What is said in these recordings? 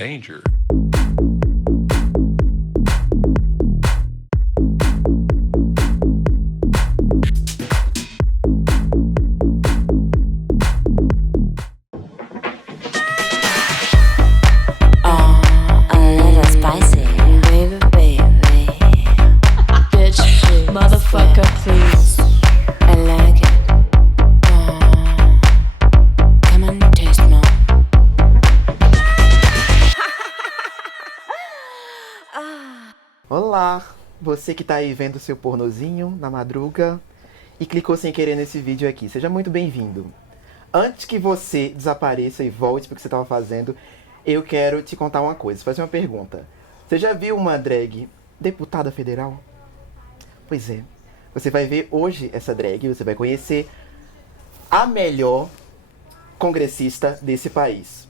Danger. Motherfucker, please. I like it. Come on, taste more. Olá, você que tá aí vendo seu pornozinho na madruga e clicou sem querer nesse vídeo aqui, seja muito bem-vindo. Antes que você desapareça e volte pro que você tava fazendo, eu quero te contar uma coisa, fazer uma pergunta. Você já viu uma drag deputada federal? Pois é, você vai ver hoje essa drag, você vai conhecer a melhor congressista desse país.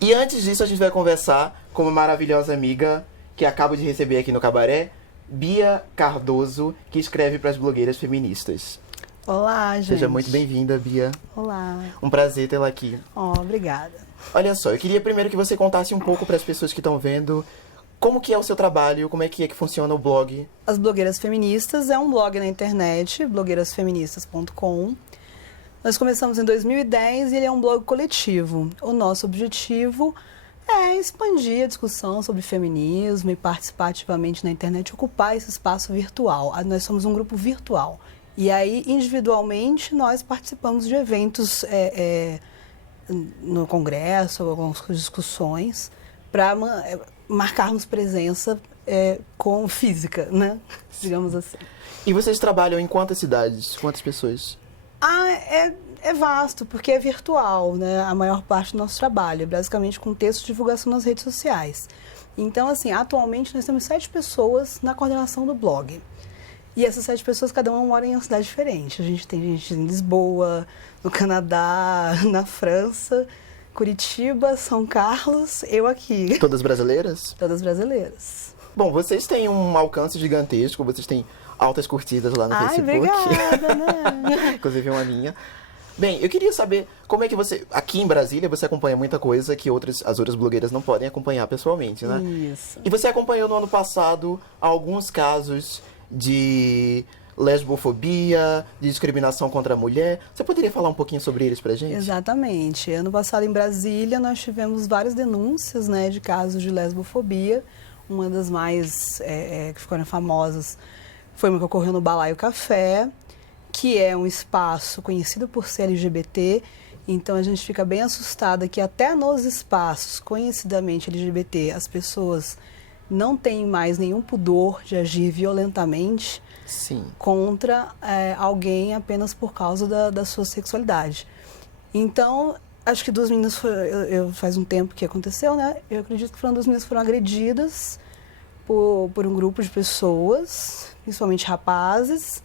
E antes disso a gente vai conversar com uma maravilhosa amiga que acabo de receber aqui no Cabaré, Bia Cardoso, que escreve para as blogueiras feministas. Olá, gente. Seja muito bem-vinda, Bia. Olá. Um prazer tê-la aqui. Obrigada. Olha só, eu queria primeiro que você contasse um pouco para as pessoas que estão vendo como que é o seu trabalho, como é que funciona o blog. As Blogueiras Feministas é um blog na internet, blogueirasfeministas.com. Nós começamos em 2010 e ele é um blog coletivo. O nosso objetivo é expandir a discussão sobre feminismo e participar ativamente na internet, ocupar esse espaço virtual. Nós somos um grupo virtual. E aí, individualmente, nós participamos de eventos no Congresso, algumas discussões, para marcarmos presença com física, né? Digamos assim. E vocês trabalham em quantas cidades? Quantas pessoas? É vasto, porque é virtual, né? A maior parte do nosso trabalho, basicamente com texto de divulgação nas redes sociais. Então, assim, atualmente nós temos 7 pessoas na coordenação do blog. E essas 7 pessoas, cada uma mora em uma cidade diferente. A gente tem gente em Lisboa, no Canadá, na França, Curitiba, São Carlos, eu aqui. Todas brasileiras? Todas brasileiras. Bom, vocês têm um alcance gigantesco, vocês têm altas curtidas lá no Facebook. Obrigada, né? Inclusive uma minha. Bem, eu queria saber como é que você... Aqui em Brasília você acompanha muita coisa que as outras blogueiras não podem acompanhar pessoalmente, né? Isso. E você acompanhou no ano passado alguns casos de lesbofobia, de discriminação contra a mulher. Você poderia falar um pouquinho sobre eles pra gente? Exatamente. Ano passado em Brasília nós tivemos várias denúncias, né, de casos de lesbofobia. Uma das mais que ficaram famosas foi uma que ocorreu no Balaio Café, que é um espaço conhecido por ser LGBT. Então a gente fica bem assustada que até nos espaços conhecidamente LGBT as pessoas não têm mais nenhum pudor de agir violentamente. Sim. Contra alguém apenas por causa da sua sexualidade. Então, acho que 2 meninas faz um tempo que aconteceu, né? Eu acredito que foram 2 meninas que foram agredidas por um grupo de pessoas, principalmente rapazes,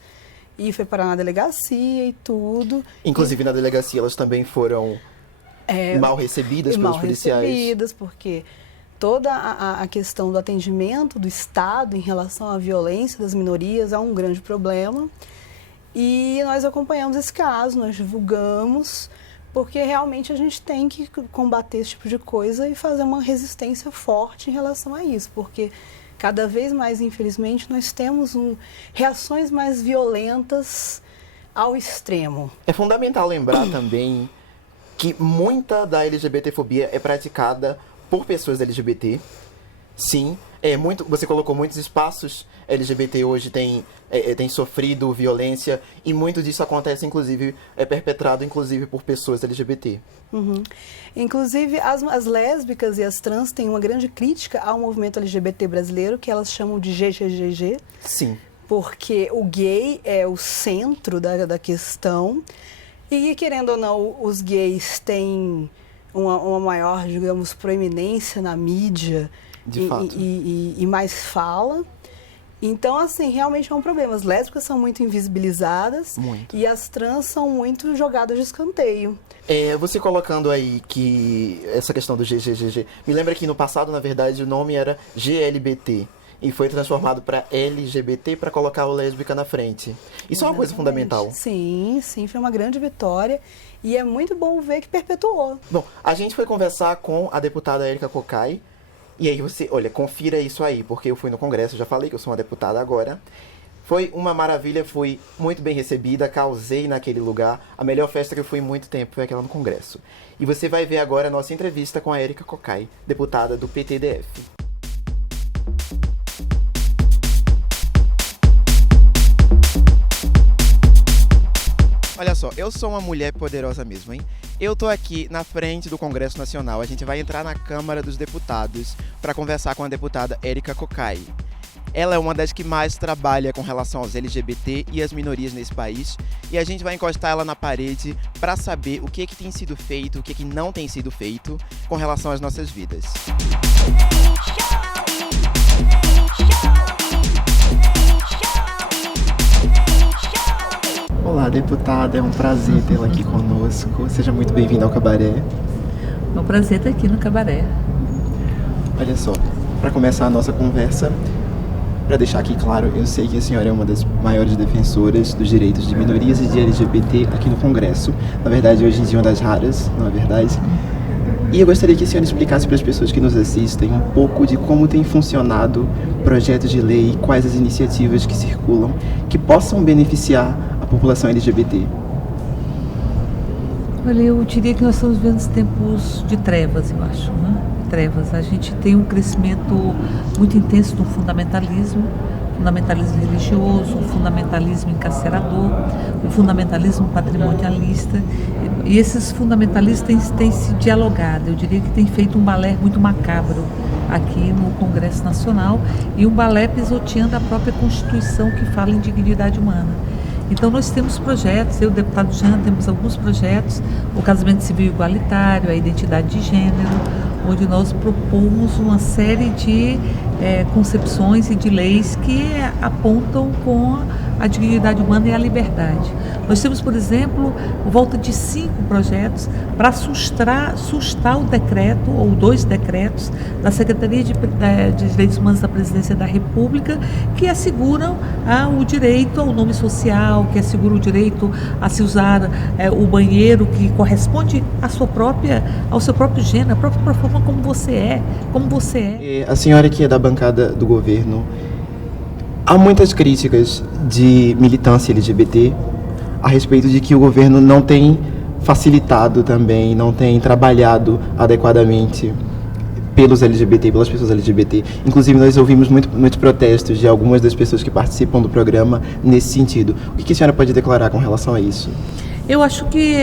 e foi parar na delegacia e tudo. Inclusive na delegacia elas também foram mal recebidas pelos policiais. Mal recebidas, porque toda a questão do atendimento do Estado em relação à violência das minorias é um grande problema. E nós acompanhamos esse caso, nós divulgamos, porque realmente a gente tem que combater esse tipo de coisa e fazer uma resistência forte em relação a isso, porque cada vez mais, infelizmente, nós temos reações mais violentas ao extremo. É fundamental lembrar também que muita da LGBTfobia é praticada por pessoas LGBT, sim. Você colocou muitos espaços LGBT hoje tem sofrido violência e muito disso acontece, inclusive, é perpetrado, inclusive, por pessoas LGBT. Uhum. Inclusive, as lésbicas e as trans têm uma grande crítica ao movimento LGBT brasileiro, que elas chamam de GGGG. Sim. Porque o gay é o centro da questão e, querendo ou não, os gays têm uma maior, digamos, proeminência na mídia. De fato. E mais fala. Então, assim, realmente é um problema. As lésbicas são muito invisibilizadas. Muito. E as trans são muito jogadas de escanteio. Você colocando aí que essa questão do GGGG, me lembra que no passado, na verdade, o nome era GLBT. E foi transformado para LGBT para colocar o lésbica na frente. Isso é uma coisa fundamental. Sim, foi uma grande vitória. E é muito bom ver que perpetuou. Bom, a gente foi conversar com a deputada Érica Cocai. E aí você, olha, confira isso aí, porque eu fui no Congresso, já falei que eu sou uma deputada agora. Foi uma maravilha, fui muito bem recebida, causei naquele lugar. A melhor festa que eu fui em muito tempo foi aquela no Congresso. E você vai ver agora a nossa entrevista com a Érica Cocai, deputada do PTDF. Olha só, eu sou uma mulher poderosa mesmo, hein? Eu tô aqui na frente do Congresso Nacional. A gente vai entrar na Câmara dos Deputados para conversar com a deputada Érica Cocai. Ela é uma das que mais trabalha com relação aos LGBT e as minorias nesse país. E a gente vai encostar ela na parede para saber o que tem sido feito, o que não tem sido feito com relação às nossas vidas. Olá, deputada. É um prazer tê-la aqui conosco. Seja muito bem-vinda ao Cabaré. É um prazer estar aqui no Cabaré. Olha só, para começar a nossa conversa, para deixar aqui claro, eu sei que a senhora é uma das maiores defensoras dos direitos de minorias e de LGBT aqui no Congresso. Na verdade, hoje em dia, uma das raras, não é verdade? E eu gostaria que a senhora explicasse para as pessoas que nos assistem um pouco de como tem funcionado projetos de lei, quais as iniciativas que circulam, que possam beneficiar a população LGBT. Olha, eu diria que nós estamos vivendo tempos de trevas, eu acho, né? Trevas. A gente tem um crescimento muito intenso do fundamentalismo religioso, um fundamentalismo encarcerador, um fundamentalismo patrimonialista. E esses fundamentalistas têm se dialogado. Eu diria que tem feito um balé muito macabro aqui no Congresso Nacional e um balé pisoteando a própria Constituição que fala em dignidade humana. Então nós temos projetos, eu e o deputado Jean temos alguns projetos, o casamento civil igualitário, a identidade de gênero, onde nós propomos uma série de concepções e de leis que apontam com a dignidade humana e a liberdade. Nós temos, por exemplo, volta de 5 projetos para sustar o decreto, ou 2 decretos, da Secretaria de Direitos Humanos da Presidência da República, que asseguram o direito ao nome social, que asseguram o direito a se usar o banheiro que corresponde ao seu próprio gênero, a própria forma como você é. E a senhora que é da bancada do governo, há muitas críticas de militância LGBT a respeito de que o governo não tem facilitado também, não tem trabalhado adequadamente pelos LGBT, pelas pessoas LGBT. Inclusive, nós ouvimos muitos protestos de algumas das pessoas que participam do programa nesse sentido. O que a senhora pode declarar com relação a isso? Eu acho que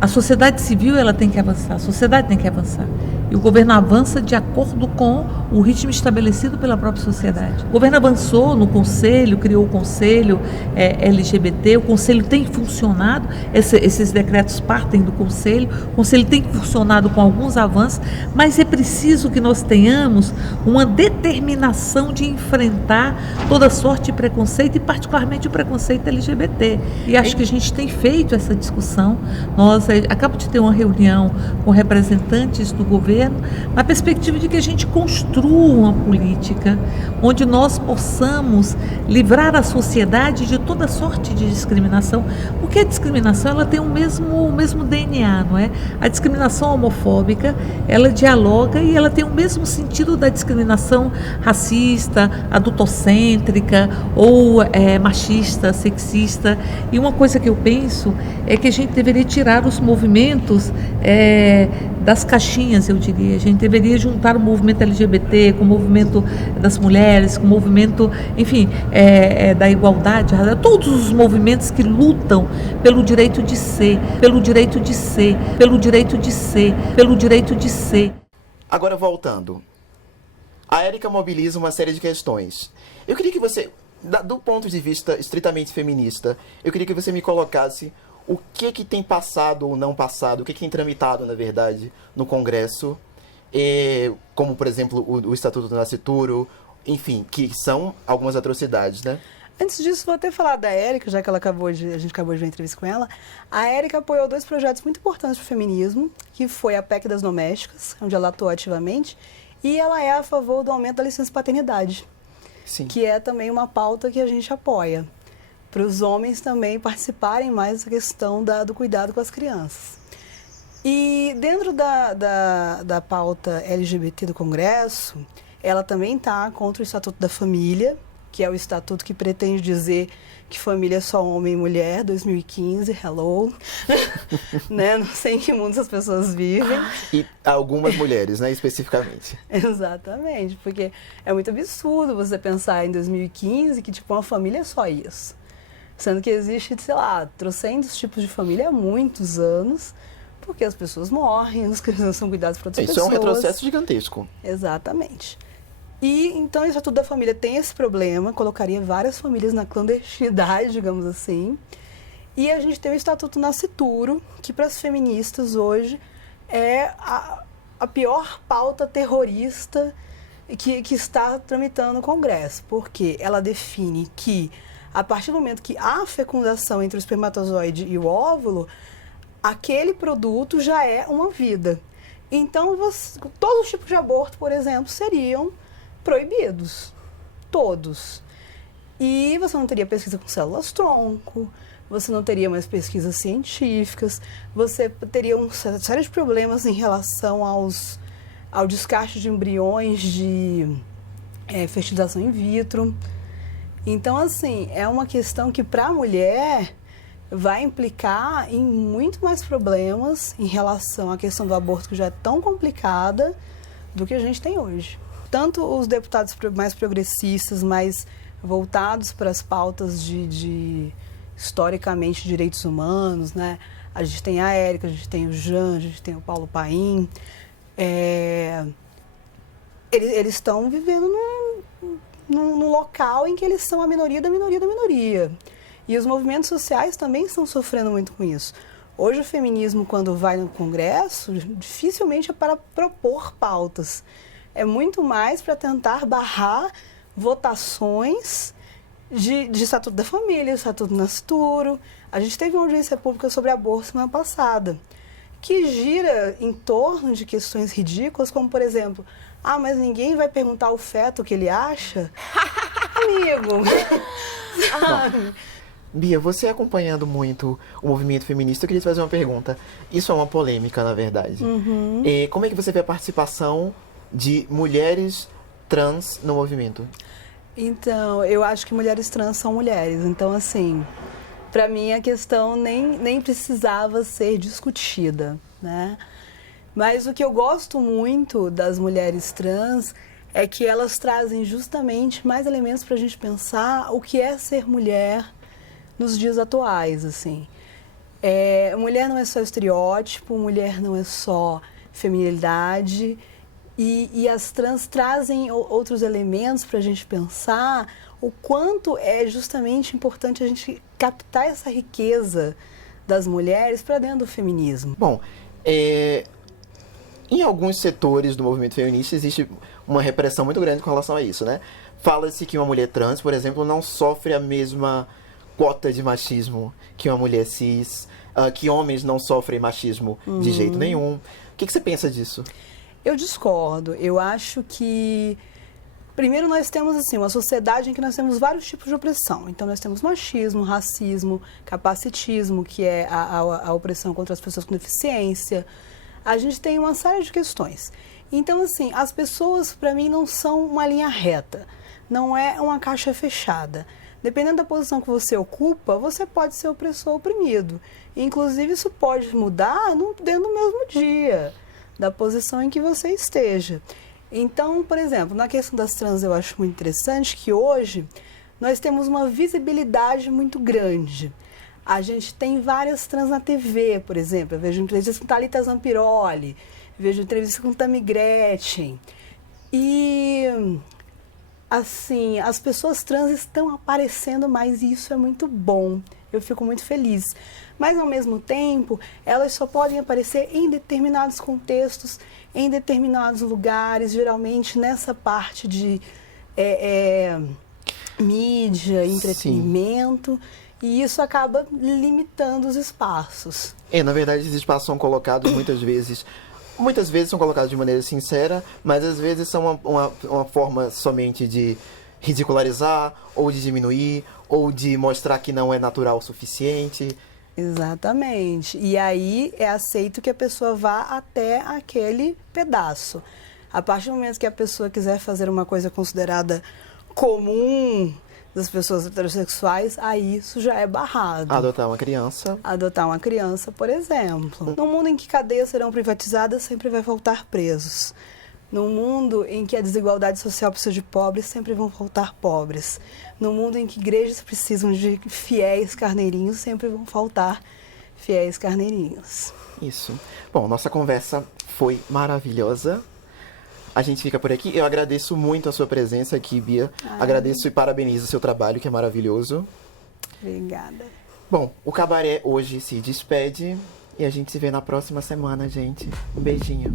a sociedade civil ela tem que avançar, a sociedade tem que avançar. E o governo avança de acordo com o ritmo estabelecido pela própria sociedade. O governo avançou no Conselho, criou o Conselho LGBT, o Conselho tem funcionado, esses decretos partem do Conselho, o Conselho tem funcionado com alguns avanços, mas é preciso que nós tenhamos uma determinação de enfrentar toda sorte de preconceito e particularmente o preconceito LGBT. E acho que a gente tem feito essa discussão. Nós acabamos de ter uma reunião com representantes do governo na perspectiva de que a gente construa uma política onde nós possamos livrar a sociedade de toda sorte de discriminação, porque a discriminação ela tem o mesmo DNA, não é? A discriminação homofóbica, ela dialoga e ela tem o mesmo sentido da discriminação racista, adultocêntrica ou machista, sexista. E uma coisa que eu penso é que a gente deveria tirar os movimentos das caixinhas, eu diria. A gente deveria juntar o movimento LGBT com o movimento das mulheres, com o movimento, enfim, da igualdade, todos os movimentos que lutam pelo direito de ser, pelo direito de ser, pelo direito de ser, pelo direito de ser. Agora voltando, a Érica mobiliza uma série de questões. Eu queria que você, do ponto de vista estritamente feminista, eu queria que você me colocasse o que tem passado ou não passado, o que tem tramitado, na verdade, no Congresso, como, por exemplo, o Estatuto do Nascituro, enfim, que são algumas atrocidades, né? Antes disso, vou até falar da Érica, já que a gente acabou de ver a entrevista com ela. A Érica apoiou 2 projetos muito importantes para o feminismo, que foi a PEC das domésticas, onde ela atuou ativamente, e ela é a favor do aumento da licença paternidade, Sim. Que é também uma pauta que a gente apoia. para os homens também participarem mais da questão do cuidado com as crianças. E dentro da pauta LGBT do Congresso, ela também está contra o Estatuto da Família, que é o estatuto que pretende dizer que família é só homem e mulher, 2015, hello. Né? Não sei em que mundo as pessoas vivem. E algumas mulheres, né, especificamente. Exatamente, porque é muito absurdo você pensar em 2015 que tipo uma família é só isso. Sendo que existe, sei lá, trocentos tipos de família há muitos anos, porque as pessoas morrem, as crianças são cuidadas por outras pessoas. Isso é um retrocesso gigantesco. Exatamente. E então o Estatuto da Família tem esse problema, colocaria várias famílias na clandestinidade, digamos assim. E a gente tem o Estatuto Nascituro, que para as feministas hoje é a pior pauta terrorista que está tramitando no Congresso, porque ela define que a partir do momento que há fecundação entre o espermatozoide e o óvulo, aquele produto já é uma vida. Então, todos os tipos de aborto, por exemplo, seriam proibidos. Todos. E você não teria pesquisa com células-tronco, você não teria mais pesquisas científicas, você teria uma série de problemas em relação ao descarte de embriões de fertilização in vitro. Então, assim, é uma questão que para a mulher vai implicar em muito mais problemas em relação à questão do aborto, que já é tão complicada, do que a gente tem hoje. Tanto os deputados mais progressistas, mais voltados para as pautas de historicamente, direitos humanos, né? A gente tem a Érica, a gente tem o Jean, a gente tem o Paulo Paim. Eles estão vivendo num local em que eles são a minoria da minoria da minoria. E os movimentos sociais também estão sofrendo muito com isso. Hoje o feminismo, quando vai no Congresso, dificilmente é para propor pautas. É muito mais para tentar barrar votações de Estatuto da Família, Estatuto Nascituro. A gente teve uma audiência pública sobre aborto semana passada, que gira em torno de questões ridículas, como, por exemplo, mas ninguém vai perguntar ao feto o que ele acha? Amigo! Bia, você acompanhando muito o movimento feminista, eu queria te fazer uma pergunta. Isso é uma polêmica, na verdade. Uhum. Como é que você vê a participação de mulheres trans no movimento? Então, eu acho que mulheres trans são mulheres. Então, assim, para mim a questão nem precisava ser discutida, né? Mas o que eu gosto muito das mulheres trans é que elas trazem justamente mais elementos para a gente pensar o que é ser mulher nos dias atuais, assim. Mulher não é só estereótipo, mulher não é só feminilidade, e as trans trazem outros elementos para a gente pensar o quanto é justamente importante a gente captar essa riqueza das mulheres para dentro do feminismo. Bom, em alguns setores do movimento feminista existe uma repressão muito grande com relação a isso, né? Fala-se que uma mulher trans, por exemplo, não sofre a mesma quota de machismo que uma mulher cis, que homens não sofrem machismo de jeito nenhum. O que você pensa disso? Eu discordo. Eu acho que, primeiro, nós temos assim uma sociedade em que nós temos vários tipos de opressão. Então, nós temos machismo, racismo, capacitismo, que é a opressão contra as pessoas com deficiência. A gente tem uma série de questões. Então, assim, as pessoas, para mim, não são uma linha reta. Não é uma caixa fechada. Dependendo da posição que você ocupa, você pode ser opressor ou oprimido. Inclusive, isso pode mudar dentro do mesmo dia, da posição em que você esteja. Então, por exemplo, na questão das trans, eu acho muito interessante que hoje nós temos uma visibilidade muito grande. A gente tem várias trans na TV, por exemplo. Eu vejo entrevistas com Thalita Zampiroli, vejo entrevistas com Tammy Gretchen. E, assim, as pessoas trans estão aparecendo mais e isso é muito bom. Eu fico muito feliz. Mas, ao mesmo tempo, elas só podem aparecer em determinados contextos, em determinados lugares, geralmente nessa parte de mídia, entretenimento. Sim. E isso acaba limitando os espaços. Na verdade, esses espaços são colocados muitas vezes são colocados de maneira sincera, mas às vezes são uma forma somente de ridicularizar, ou de diminuir, ou de mostrar que não é natural o suficiente. Exatamente. E aí é aceito que a pessoa vá até aquele pedaço. A partir do momento que a pessoa quiser fazer uma coisa considerada comum das pessoas heterossexuais, aí isso já é barrado. Adotar uma criança. Adotar uma criança, por exemplo. Num mundo em que cadeias serão privatizadas, sempre vai faltar presos. Num mundo em que a desigualdade social precisa de pobres, sempre vão faltar pobres. Num mundo em que igrejas precisam de fiéis carneirinhos, sempre vão faltar fiéis carneirinhos. Isso. Bom, nossa conversa foi maravilhosa. A gente fica por aqui. Eu agradeço muito a sua presença aqui, Bia. Agradeço e parabenizo o seu trabalho, que é maravilhoso. Obrigada. Bom, o Cabaré hoje se despede e a gente se vê na próxima semana, gente. Um beijinho.